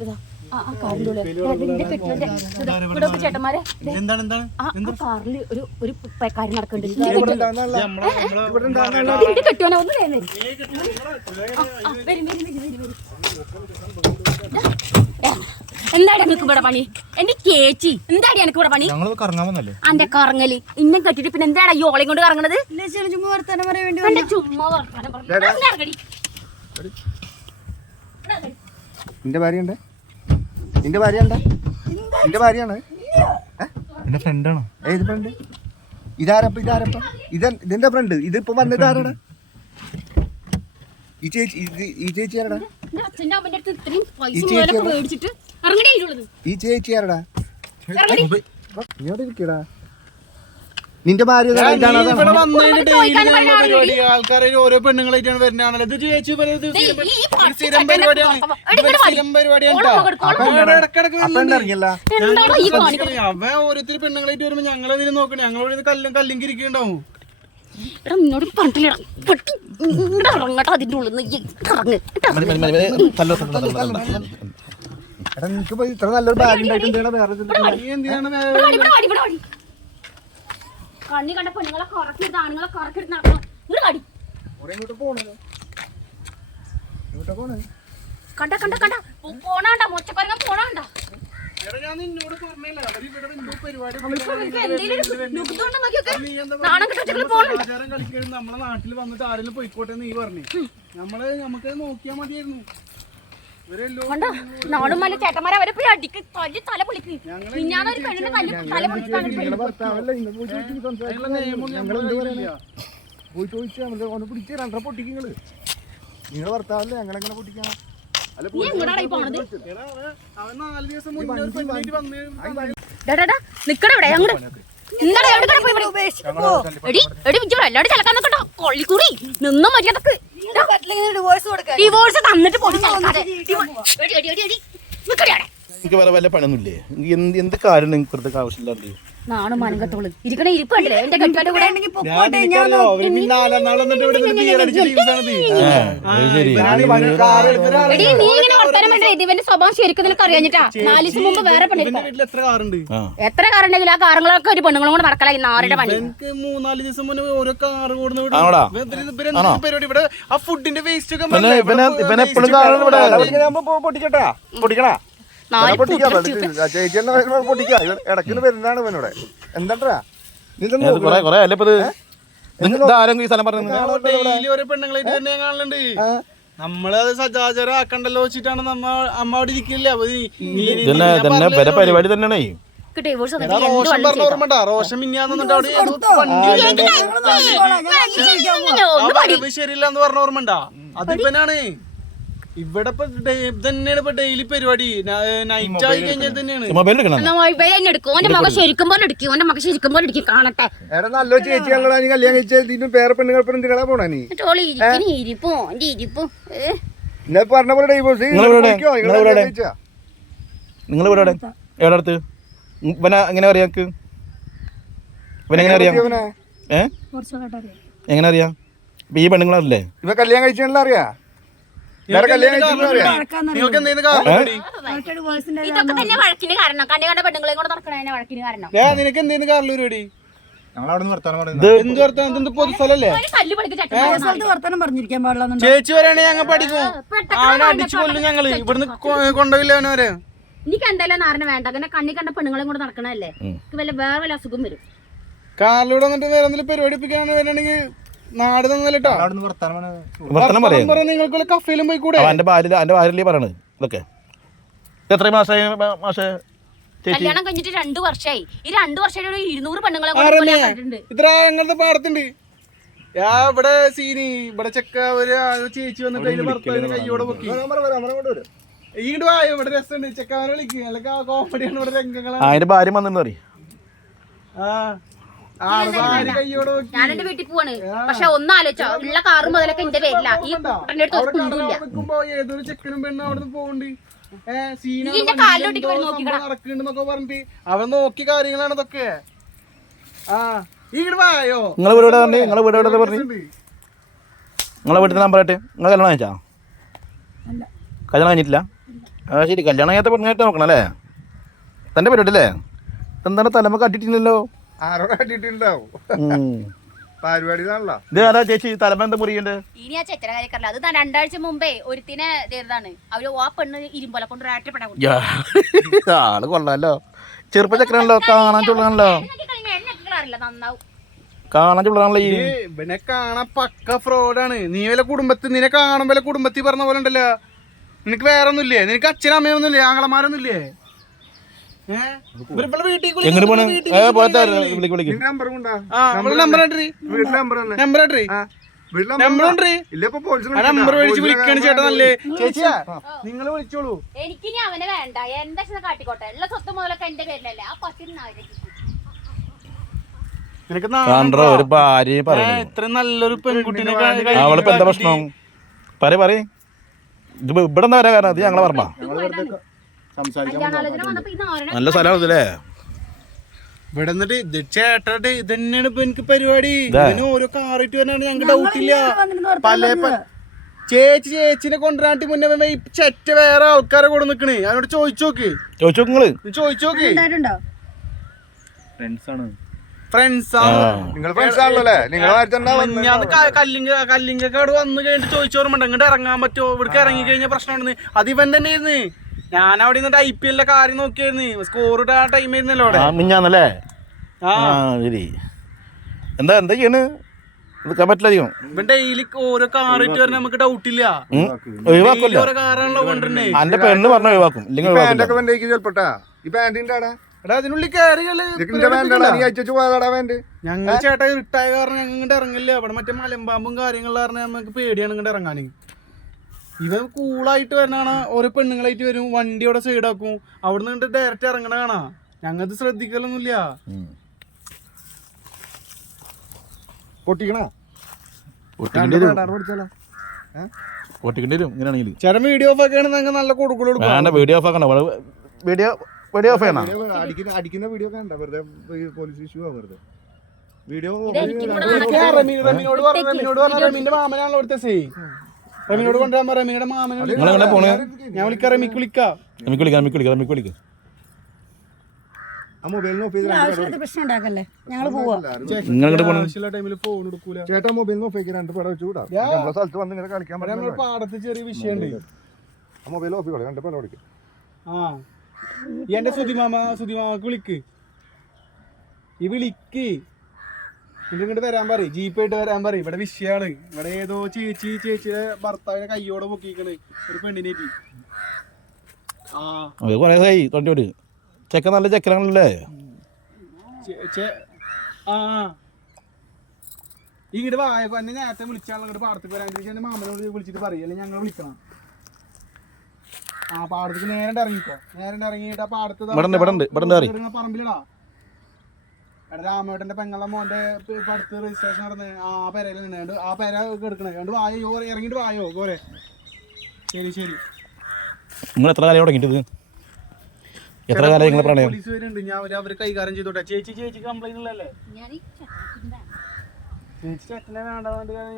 ഇതാ ആ ആ കാറിന്റെ ഉള്ളിൽ. ദാ ഇതിന്റെ കെട്ടിയോന്റെ ഇതാ, ഇവിടെ നോക്ക് ചേട്ടന്മാരെ ദേ, എന്താണ് എന്താണ്? ആ ആ കാറിൽ ഒരു ഒരു പ- കാര്യം നടക്കുന്നുണ്ട്. ഇതിന്റെ നമ്മളെ കെട്ടിയോൻ- നമ്മളെ ഇതിന്റെ കെട്ടിയോനെ ഒന്ന് വേഗം വരും. ആ, ആ, വരും, വരും, വരും, വരും, വരും. ദാ, ഏ, എന്താടി എനിക്ക് ഇവിടെ പണി? എന്റെ ചേച്ചി എന്താടി എനിക്ക് ഇവിടെ പണി? ഞങ്ങൾ കറങ്ങാൻ വന്നല്ലേ? അന്റെ കറങ്ങൽ. ഇന്നെ കെട്ടിട്ട് പിന്നെ എന്താടാ ഈ ഓളയും കൊണ്ട് കറങ്ങണത്? ചുമ്മാ വർത്താനം പറയാൻ വേണ്ടി എന്റെ ചുമ്മാ വർത്താനം പറഞ്ഞു. ഇവിടെ ഇറങ്ങടി. ഇവിടെ ഇറങ്ങടി. നിന്റെ ഭാര്യ ഉണ്ട് നിന്റെ ഭാര്യ ഉണ്ട് നിന്റെ ഭാര്യയാണ്? എന്റെ ഫ്രണ്ടാണോ? ഏത് ഫ്രണ്ട്? ഇതാരപ്പ ഇതാരപ്പ? ഇത് ഇതിന്റെ ഫ്രണ്ട്. ഇതിപ്പോ വന്നത് ആരാണ് ഈ ചേച്ചി ഇത് ഈ ചേച്ചി ആരടാ എന്റെ അച്ഛന്റെ അമ്മന്റെ അടുത്ത് ഇത്രയും പൈസ ഈ ചേച്ചി ഈ ചേച്ചി ആരടാ ഇങ്ങോട്ട് ഇരിക്കടാ. നിന്റെ ഭാര്യ ആൾക്കാരെ ഓരോ പെണ്ണുങ്ങളായിട്ടാണ് വരുന്നതാണല്ലോ. ഇത് ചേച്ചി സ്ഥിരം- പരിപാടിയാണ്. ഓരോരുത്തർ പെണ്ണുങ്ങളായിട്ട് വരുമ്പോ ഞങ്ങൾ ഇതിന് നോക്കണേ. ഞങ്ങൾ കല്ലും കല്ലും കിരിക്കുണ്ടാവും എടാ നിന്നോട് പറഞ്ഞില്ല പെട്ടി ഇങ്ങട് ഇറങ്ങട്ടെ അതിന്റെ ഉള്ളിൽ നിന്ന്. ഇറങ്ങ്. എടാ നിനക്ക് ഇത്ര നല്ലൊരു ബാഗ് ഉണ്ടായിട്ട് എന്തിനാ വേറെ ഇതിൽ നീ എന്തിനാണ് വേ- ഇവിടെ വാടി, ഇവിടെ വാടി, ഇവിടെ വാടി. കണ്ണി കണ്ട പെണ്ണുങ്ങളെ കറക്കിയെടുത്ത് ആണുങ്ങളെ കറക്കിയെടുത്ത് നടക്കണം കാടി. ഇങ്ങോട്ട് പോണേ കണ്ട കണ്ട കണ്ട. പോണാണ്ട മൊച്ചക്കൊരങ്ങ പോണാണ്ട. നമ്മളെ നാട്ടിൽ വന്നിട്ട് ആരെങ്കിലും പോയിക്കോട്ടെ നീ പറഞ്ഞു. നമ്മൾ നമുക്ക് നോക്കിയാ മതിയായിരുന്നു. കണ്ട? നാടും മല ചേട്ടന്മാരെ അവരെ പോയി അടിക്ക് തല്ലി തല പൊളിക്ക്. മിഞ്ഞാന്നൊരു പെണ്ണിന്റെ തല്ലി തല പൊളിക്കാൻ നിങ്ങളെ ഭർത്താവല്ല ഞങ്ങളെങ്ങനെ പൊട്ടിക്കണം. അങ്ങോട്ട് എവിടെ പോയി ഇവിടെ? എടി എടി വിജയ എല്ലാവരും ചിലക്കാൻ നിൽക്കട്ടോ കൊള്ളിക്കൂടി നിന്നും മര്യാദയ്ക്ക്. ഡിവോഴ്സ് തന്നിട്ട് എനിക്ക് വേറെ വല്ല പണിയൊന്നുമില്ലേ? എന്ത് എന്ത് കാര്യം നിങ്ങൾക്ക് ആവശ്യമില്ലാണ്ട് നാണും മാനം കത്തോൾ ഇരിക്കണ ഇരിപ്പ് കണ്ടില്ലേ? എന്റെ കെട്ടിയുടെ കൂടെ? എടി നീ ഇങ്ങനെ വർത്തമാനം സ്വഭാവം ശരിക്കും നിനക്ക് അറിയാഞ്ഞിട്ടാ നാല് ദിവസം മുമ്പ് വേറെ വീട്ടിൽ എത്ര കാറുണ്ട്? ആ. എത്ര കാറുണ്ടെങ്കിലും ആ കാറുകളൊക്കെ ഒരു പെണ്ണുങ്ങളും കൂടെ നടക്കല ഈ നാരുടെ പണി? എനിക്ക് മൂന്നാൽ ദിവസം മുന്നേ ഓരോ കാറ് കൂടുന്ന ആണോടാ? പരിപാടി ഇവിടെ? ആ ഫുഡിന്റെ വേസ്റ്റ് ഒക്കെ. ഇവനെ ഇവനെ എപ്പോഴും ഇവിടെ പൊട്ടിക്കട്ടാ? പൊട്ടിക്കണ? നമ്മളത് സജാചാരം ആക്കണ്ടല്ലോ വെച്ചിട്ടാണ് നമ്മ അമ്മ അവിടെ ഇരിക്കില്ല പരിപാടി തന്നെയാണ്. ശരിയില്ല എന്ന് പറഞ്ഞ ഓർമ്മണ്ടാ അതിപ്പനാണ് ഇവിടെ തന്നെയാണ് ഇപ്പൊ ഡെയിലി പരിപാടി. നൈറ്റ് ആയി കഴിഞ്ഞാൽ തന്നെയാണ് മൊബൈൽ എടുക്കണം? എടുക്കും. ഓന്റെ മകൻ ശരിക്കും പോലെ എടുക്കും. ഓന്റെ മകൻ ശരിക്കും പോലെ എടുക്കും. കാണട്ടെ. എടാ നല്ല ചേച്ചിയാണല്ലോ നീ കല്യാണം ഇതിന് പെണ്ണുങ്ങൾ പോണാ നീ? എന്നിട്ട് ഓൾ ഇരിക്കും ഇരിപ്പോ. ഓന്റെ ഇരിപ്പോ. ഏ. പറഞ്ഞ പോലെ ഡൈവോഴ്സ്? നിങ്ങൾ ഇവിടെ എവിടെ എവിടെ അടുത്ത്? ഇവനെ എങ്ങനെ അറിയാം? ഇവനെങ്ങനെ അറിയാം? ഏ? എങ്ങനെ അറിയാം? ഈ പെണ്ണുങ്ങളല്ലേ? ഇവ കല്യാണം കഴിച്ചാണല്ലോ അറിയാ? വേറെ കല്യാണം കഴിച്ചാണല്ലോ അറിയാ? നിങ്ങൾക്ക് എന്തെങ്കിലും കാരണം ഡിവോഴ്സിന്റെ ഇതൊക്കെ തന്നെ വഴക്കിന് കാരണം. കണ്ണി കണ്ട പെണ്ണുങ്ങളെയും കൂടെ നടക്കണതിനെ വഴക്കിന് കാരണം. നിനക്ക് എന്തെങ്കിലും കാരണം നിന്ന് വർത്താനം പറയുന്നത് എന്ത് വർത്താനം? പൊതുസ്ഥലല്ലേ ഒരു കല്ല് പഠിക്കും സ്ഥലത്ത് പറഞ്ഞിരിക്കാൻ പാടില്ല ചേച്ചി വരാണെങ്കിൽ ഞങ്ങൾ പഠിക്കും. അവനെ അടിച്ചു കൊല്ലും ഞങ്ങൾ. ഇവിടുന്ന് കൊ- കൊണ്ടുപോയില്ല അവനെ വരെ എനിക്ക് എന്തായാലും നാരനെ വേണ്ട. അങ്ങനെ കണ്ണി കണ്ട പെണ്ണുങ്ങളെയും കൂടെ നടക്കണല്ലേ എനിക്ക് വല്ല വേറെ വല്ല അസുഖം വരും. കാറിലൂടെ വന്നിട്ട് വേറെ എന്തെങ്കിലും പരിപാടിപ്പിക്കാൻ വരണെങ്കിൽ നാട് പറയാം പറയാം നിങ്ങൾക്ക് കഫയിലും പോയി കൂടെ അവന്റെ ഭാര്യ അവന്റെ ഭാര്യല്ലേ പറയണത് ഇതൊക്കെ. എത്ര മാസമായി മാഷേ കല്യാണം കഴിഞ്ഞിട്ട് രണ്ടു വർഷമായി ഈ രണ്ടു വർഷമായിട്ട് ഇരുന്നൂറ് പെണ്ണുങ്ങളെ ഇത്ര ഞങ്ങളുടെ പാടത്തുണ്ട്. ഞാൻ ഇവിടെ സീനി ഇവിടെ ചെക്ക ഒരു ചേച്ചി വന്നിട്ട് അതിന്റെ ഭർത്താവിന് കൈയോടെ പൊക്കി. ഇങ്ങോട്ട് വായ ഇവിടെ രസമുണ്ട്. ചെക്കവനെ വിളിക്കുക അല്ലെങ്കിൽ കോമഡിയാണ് ഇവിടെ രംഗങ്ങളാണ്. ഭാര്യ വന്നിട്ട് ആ. ഞാൻ എന്റെ വീട്ടിൽ പോവാണ്. പക്ഷെ ഒന്നും ആലോചിച്ചോ ഉള്ള കാറ് മുതലൊക്കെ എന്റെ പേരില്ല ഈ കുട്ടന്റെ അടുത്ത് ഒരു ഏതൊരു ചെക്കനും പെണ്ണും അവിടെ പോകുന്നുണ്ട്. നടക്കുന്നുണ്ടെന്നൊക്കെ പറഞ്ഞിട്ട് അവൻ നോക്കിയ കാര്യങ്ങളാണ് ഇതൊക്കെ. ആ വായോ നിങ്ങളെ വീട് എവിടെ പറഞ്ഞു? നിങ്ങളെ വീട് എവിടെ പറഞ്ഞു? നിങ്ങളെ വീട്ടിൽ നമ്പർ ആയിട്ട്. നിങ്ങൾ കല്യാണം കഴിച്ചാ? കല്യാണം കഴിഞ്ഞിട്ടില്ല? ആ ശരി. കല്യാണം ചെയ്യാത്ത പെണ്ണായിട്ട് നോക്കണം അല്ലേ? തന്റെ പരിപാടി അല്ലേ? എന്താണ് തലമ കട്ടിട്ടില്ലല്ലോ ആരോടെ കണ്ടിട്ടുണ്ടാവും ഇത് ചേച്ചി? മുറിയുണ്ട്? ഇനി ആ ചെറ്റര കാര്യക്കാരില്ല അത് ഞാൻ രണ്ടാഴ്ച മുമ്പേ ഒരുത്തിനെ ഇതാണ് അവർ ആ പെണ്ണ് ഇരുമ്പല കൊണ്ട്. ആൾ കൊള്ളാലോ. ചെറുപ്പ ചക്കരാണല്ലോ കാണാൻ ചുള്ളാണല്ലോ കാണാൻ ചുള്ളാണല്ലോ ഇവനെ കാണാൻ പക്ക ഫ്രോഡാണ്. നീ വല്ല കുടുംബത്തിൽ നിന്നെ കാണും വല്ല കുടുംബത്തിൽ പറഞ്ഞ പോലെ ഉണ്ടല്ലോ. നിനക്ക് വേറെ ഒന്നുമില്ലേ നിനക്ക് അച്ഛനും അമ്മയൊന്നുമില്ലേ? ആങ്ങളമാരൊന്നുമില്ലേ ഏഹ് ഇവരിവിടെ വീട്ടിൽ വിളിക്കും, എങ്ങനെ പോണ്? വിളിക്കും, വിളിക്കും. നമ്പർ മേടിച്ച് വിളിക്കാണ് ചേട്ടാ നല്ലേ ചേച്ചിയാ നിങ്ങൾ വിളിച്ചോളൂ. എനിക്കിനി അവനെ വേണ്ട. എന്താ കാട്ടിക്കോട്ടെ? എല്ലാ സ്വത്ത് മുതലൊക്കെ എന്റെ പേരിലല്ലേ? ആ കണ്ടോ ഒരു ഭാര്യ പറയുന്നു ഇത്ര നല്ലൊരു പെൺകുട്ടിനെ അവളിപ്പോ എന്താ പ്രശ്നം? പറയ പറയ. ഇത് ഇവിടെ എന്താ വരാൻ കാരണം? അത് ഞങ്ങളെ പറഞ്ഞ നല്ല സ്ഥലമാണ് ഇതല്ലേ ഇവിടെ നിന്നിട്ട് ഇത് ചേട്ടട്ട് ഇത് തന്നെയാണ് ഇപ്പൊ എനിക്ക് പരിപാടി. ഓരോ കാറിട്ട് വരാനാണ് ഞങ്ങൾക്ക് ഡൗട്ടില്ല പല പ- ചേച്ചി ചേച്ചിനെ കൊണ്ടുവരാണ്ടി മുന്നേ ഇവൻ ഈ ചെറ്റ വേറെ ആൾക്കാരെ കൂടെ നിക്കണേ. അവരോട് ചോദിച്ചു നോക്ക്. ചോദിച്ചു നിങ്ങൾ. നീ ചോദിച്ചു നോക്ക്. ഉണ്ടായിട്ടുണ്ടോ? ഫ്രണ്ട്സ് നിങ്ങൾ ഫ്രണ്ട്സ് ആണല്ലോ അല്ലേ. ഞാൻ കല്ലിങ്ക കല്ലിങ്കക്കാട് വന്ന് കഴിഞ്ഞിട്ട് ചോദിച്ചു ഓർമ്മ ഇങ്ങോട്ട് ഇറങ്ങാൻ പറ്റുമോ? ഇവിടേക്ക് ഇറങ്ങി കഴിഞ്ഞാൽ പ്രശ്നമാണെന്ന്. അത് ഇവൻ തന്നെ ആയിരുന്നു ഞാൻ അവിടെ നിന്നിട്ട് ഐ പി എല്ലിന്റെ കാര്യം നോക്കിയായിരുന്നു. സ്കോർ ഇട്ട ആ ടൈം ആയിരുന്നല്ലോ അവിടെ. ആ മിഞ്ഞാന്നല്ലേ? ആ. ശരി. എന്താ എന്താ ചെയ്യണ്? നിൽക്കാൻ ഇവൻ ഡെയിലി ഓരോ നമുക്ക് ഡൗട്ട് ഇല്ല. ഓരോ കാറാണല്ലോ അന്റെ പെണ്ണ് പറഞ്ഞ ഒഴിവാക്കും. ഈ ഇല്ലെങ്കിൽ പാന്റ് ഒക്കെ വേണ്ടി ചെലപ്പെട്ടാ. ഈ പാന്റിന്റെ ആടാ? എടാ അതിനുള്ളിൽ പാന്റാടാ നീ അയച്ചു പോയതാടാ പാന്റ് ഞങ്ങൾ ചേട്ടാ റിട്ടായ കാരണം ഞങ്ങൾ ഇങ്ങോട്ട് ഇറങ്ങില്ല. അവിടെ മറ്റേ മലമ്പാമ്പും കാര്യങ്ങളും കാരണം നമുക്ക് പേടിയാണ് ഇങ്ങോട്ട് ഇറങ്ങാൻ ഇവൻ കൂളായിട്ട് വരണാണ്. ഓരോ പെണ്ണുങ്ങളായിട്ട് വരും. വണ്ടിയോടെ സൈഡ് ആക്കും. അവിടെ നിന്ന് ഡയറക്റ്റ് ഇറങ്ങണ കാണാ. ഞങ്ങത് ശ്രദ്ധിക്കലൊന്നുമില്ല. പൊട്ടിക്കണ? പൊട്ടിക്കേണ്ടി വരും. പഠിച്ചാലോ പൊട്ടിക്കേണ്ടി വരും ഇങ്ങനെയാണെങ്കിൽ ചേട്ടൻ വീഡിയോ ഓഫ് ഞങ്ങൾ നല്ല കൊടുക്കുള്ളൂ കൊടുക്കും. വേണ്ട വീഡിയോ ഓഫ് ആക്കണ്ട. വീഡിയോ വീഡിയോ ഓഫ് ചെയ്യണം? അടിക്കുന്ന അടിക്കുന്ന വീഡിയോ വെറുതെ പോലീസ് ഇഷ്യൂ ആ വെറുതെ. വീഡിയോ റമീനോട് പറഞ്ഞു റമീനോട് പറഞ്ഞു റമീന്റെ മാമനാണല്ലോ ഇവിടുത്തെ സേ റമീനോട് കൊണ്ടുവരാൻ പറ റമീന്റെ മാമനോട് നിങ്ങൾ എങ്ങനെ പോണേ. ഞാൻ വിളിക്കാം റമിക്ക് വിളിക്കാം. നമുക്ക് വിളിക്കാം നമുക്ക് വിളിക്കാം നമുക്ക് വിളിക്കാം. ആ മൊബൈലിന് ഓഫ് ആവശ്യമില്ലാത്ത പ്രശ്നം ഉണ്ടാക്കല്ലേ? ഞങ്ങൾ പോവാ. നിങ്ങൾ എങ്ങോട്ട് പോണ്. ടൈമിൽ ഫോൺ എടുക്കൂല. ചേട്ടാ മൊബൈലിന് ഓഫ് ചെയ്ത് രണ്ട് പടം വെച്ച് കൂടാ യാ. നമ്മളെ സ്ഥലത്ത് വന്ന് ഇങ്ങനെ കളിക്കാൻ അവിടെ നമ്മളെ പറ്റില്ല പാടത്ത് ചെറിയ വിഷയമുണ്ട്. ആ മൊബൈൽ ഓഫ് ചെയ്തോളൂ രണ്ട് പടം പഠിക്കും ആ. ഈ എന്റെ സുതിമാമ സുതിമാമക്ക് വിളിക്ക്. ഈ വിളിക്ക്. ഇങ്ങോട്ട് വരാൻ പറ പറയും ജീപ്പായിട്ട് വരാൻ പറ ഇവിടെ വിഷയാണ് ഇവിടെ ഏതോ ചേച്ചി ചേച്ചിയുടെ ഭർത്താവിനെ കയ്യോടെ പൊക്കിക്കണ് ഒരു പെണ്ണിനേറ്റി ആ. അത് കുറേ ആയി. തൊണ്ടി വരും ചെക്ക നല്ല ചെക്കനാണല്ലേ? ആ. ഇങ്ങോട്ട് വായപ്പോ എന്നെ നേരത്തെ വിളിച്ചാൽ ഇങ്ങോട്ട് പാടത്തേക്ക് വരാൻ എന്റെ മാമനോട് വിളിച്ചിട്ട് പറയും. അല്ലെങ്കിൽ ഞങ്ങൾ വിളിക്കണം. ആ പാടത്തേക്ക് നേരെ ഇറങ്ങിക്കോ. നേരെ ഇറങ്ങിയിട്ട് ആ പാടത്ത് ഇവിടെ ഉണ്ട്, ഇവിടെ ഉണ്ട്, ഇവിടെ ഉണ്ട് കയറി. ഇടുന്ന പറമ്പിലടാ എടാ രാമേട്ടന്റെ പെങ്ങളെ മോന്റെ ഇപ്പൊ അടുത്ത് രജിസ്ട്രേഷൻ നടന്ന് ആ പെരയിൽ നിന്നുണ്ട് ആ പെര എടുക്കണേ കണ്ട് വായോ ഇറങ്ങിട്ട് വായോ പോരെ ശരി ശരി. നിങ്ങൾ എത്ര കാലം തുടങ്ങിയിട്ട് എത്ര കാലം നിങ്ങൾ പ്രണയം? പോലീസ് വരുന്നുണ്ട്. ഞാൻ അവർ അവർ കൈകാര്യം ചെയ്തോട്ടെ. ചേച്ചി ചേച്ചി കംപ്ലൈന്റ് ഉള്ളല്ലേ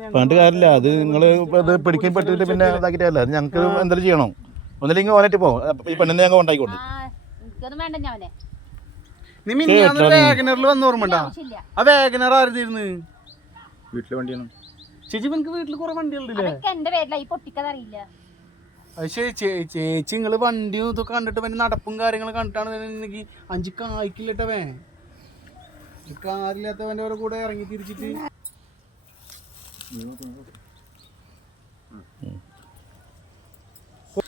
ഞങ്ങൾ കാര്യമില്ല. അത് നിങ്ങൾ ഇത് പിടിക്കാൻ പറ്റിയിട്ട് പിന്നെ ഇതാക്കിയിട്ടല്ല അത് ഞങ്ങൾക്ക് എന്തെങ്കിലും ചെയ്യണം? ഒന്നില്ലെങ്കിൽ ഓനായിട്ട് പോകും ഈ പെണ്ണിനെ ഞങ്ങൾ എനിക്കൊന്നും വേണ്ട ഞാൻ നീ മിന്നാന്ന് വേഗനറിൽ വന്ന് ഓർമ്മണ്ടാ ആ വേഗനർ ആരുതിരുന്ന് വീട്ടിലെ വണ്ടിയാണ്? ചേച്ചി വീട്ടിൽ കുറെ വണ്ടികളുണ്ടല്ലേ അതൊക്കെ എന്റെ പേരില ഈ പൊട്ടിക്കത് അറിയില്ല. ചേച്ചി നിങ്ങൾ വണ്ടിയും ഇതൊക്കെ കണ്ടിട്ട് പിന്നെ നടപ്പും കാര്യങ്ങളും കണ്ടിട്ടാണ് അഞ്ചു അഞ്ച് കായ്ക്കില്ലട്ടവേ. കാറില്ലാത്തവന്റെ അവരെ കൂടെ ഇറങ്ങി തിരിച്ചിട്ട്.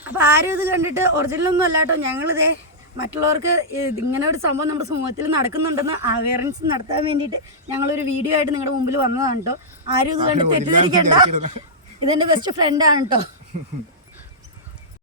അപ്പൊ ആരും ഇത് കണ്ടിട്ട് ഒറിജിനൽ ഒന്നും അല്ലാട്ടോ ഞങ്ങളിതേ മറ്റുള്ളവർക്ക് ഇങ്ങനെ ഒരു സംഭവം നമ്മുടെ സമൂഹത്തിൽ നടക്കുന്നുണ്ടെന്ന് അവയർനെസ് നടത്താൻ വേണ്ടിയിട്ട് ഞങ്ങളൊരു വീഡിയോ ആയിട്ട് നിങ്ങളുടെ മുമ്പിൽ വന്നതാണ് കേട്ടോ ആരും ഇത് കണ്ട് തെറ്റിദ്ധരിക്കണ്ട ഇതെന്റെ ബെസ്റ്റ് ഫ്രണ്ടാണ് കേട്ടോ